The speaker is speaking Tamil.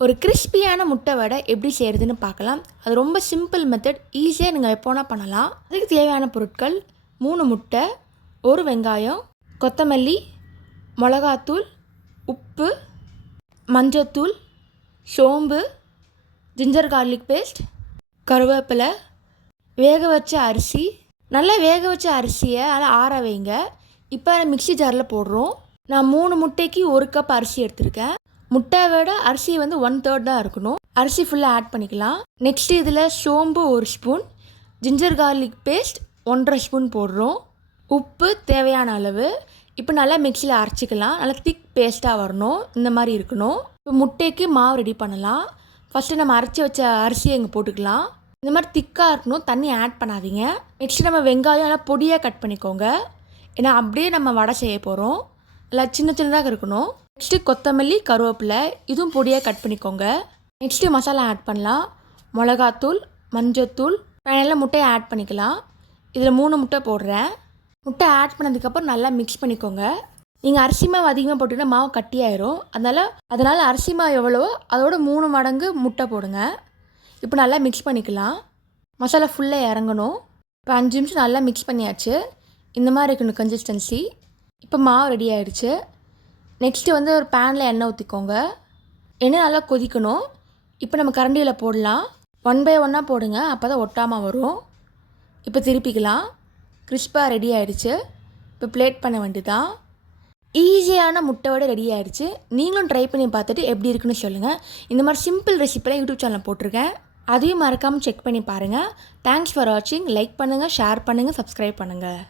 ஒரு கிறிஸ்பியான முட்டை வடை எப்படி செய்கிறதுன்னு பார்க்கலாம். அது ரொம்ப சிம்பிள் மெத்தட், ஈஸியாக நீங்கள் எப்போனா பண்ணலாம். அதுக்கு தேவையான பொருட்கள் 3 முட்டை, 1 வெங்காயம், கொத்தமல்லி, மிளகாத்தூள், உப்பு, மஞ்சத்தூள், சோம்பு, ஜிஞ்சர் கார்லிக் பேஸ்ட், கருவேப்பிலை, வேக வச்ச அரிசி. நல்லா வேக வச்ச அரிசியை நல்லா ஆற வைங்க. இப்போ மிக்ஸி ஜாரில் போடுறோம். நான் 3 முட்டைக்கு 1 கப் அரிசி எடுத்திருக்கேன். முட்டையை விட அரிசி வந்து 1/3 தான் இருக்கணும். அரிசி ஃபுல்லாக ஆட் பண்ணிக்கலாம். நெக்ஸ்ட்டு இதில் சோம்பு 1 spoon, ginger garlic paste 1.5 spoon போடுறோம். உப்பு தேவையான அளவு. இப்போ நல்லா மிக்சியில் அரைச்சிக்கலாம். நல்லா திக் பேஸ்ட்டாக வரணும், இந்த மாதிரி இருக்கணும். இப்போ முட்டைக்கு மாவு ரெடி பண்ணலாம். ஃபஸ்ட்டு நம்ம அரைச்சி வச்ச அரிசியை இங்கே போட்டுக்கலாம். இந்த மாதிரி திக்காக இருக்கணும், தண்ணி ஆட் பண்ணாதீங்க. நெக்ஸ்ட்டு நம்ம வெங்காயம் நல்லா பொடியாக கட் பண்ணிக்கோங்க, ஏன்னா அப்படியே நம்ம வடை செய்ய போகிறோம். நல்லா சின்ன சின்னதாக இருக்கணும். நெக்ஸ்ட்டு கொத்தமல்லி, கருவேப்பிலை இதுவும் பொடியாக கட் பண்ணிக்கோங்க. நெக்ஸ்ட்டு மசாலா ஆட் பண்ணலாம். மிளகாத்தூள், மஞ்சத்தூள், ஃபைனலாக முட்டையை ஆட் பண்ணிக்கலாம். இதில் 3 முட்டை போடுறேன். முட்டை ஆட் பண்ணதுக்கப்புறம் நல்லா மிக்ஸ் பண்ணிக்கோங்க. நீங்கள் அரிசி மாவு அதிகமாக போட்டிங்கன்னா மாவு கட்டியாயிரும். அதனால் அரிசி மாவு எவ்வளவோ அதோட 3 மடங்கு முட்டை போடுங்க. இப்போ நல்லா மிக்ஸ் பண்ணிக்கலாம். மசாலா ஃபுல்லாக இறங்கணும். இப்போ 5 நிமிஷம் நல்லா மிக்ஸ் பண்ணியாச்சு. இந்த மாதிரி இருக்கணும் கன்சிஸ்டன்சி. இப்போ மாவு ரெடி ஆகிடுச்சு. நெக்ஸ்ட்டு வந்து ஒரு பேனில் எண்ணெய் ஊற்றிக்கோங்க. எண்ணெய் நல்லா கொதிக்கணும். இப்போ நம்ம கரண்டியில் போடலாம். 1 by 1 போடுங்க, அப்போ தான் ஒட்டாமல் வரும். இப்போ திருப்பிக்கலாம். கிறிஸ்பாக ரெடி ஆகிடுச்சு. இப்போ பிளேட் பண்ண வேண்டியதான். ஈஸியான முட்டை வடை ரெடி ஆகிடுச்சு. நீங்களும் ட்ரை பண்ணி பார்த்துட்டு எப்படி இருக்குன்னு சொல்லுங்கள். இந்த மாதிரி சிம்பிள் ரெசிபிலாம் யூடியூப் சேனலில் போட்டிருக்கேன், அதையும் மறக்காமல் செக் பண்ணி பாருங்கள். தேங்க்ஸ் ஃபார் வாட்சிங். லைக் பண்ணுங்கள், ஷேர் பண்ணுங்கள், சப்ஸ்கிரைப் பண்ணுங்கள்.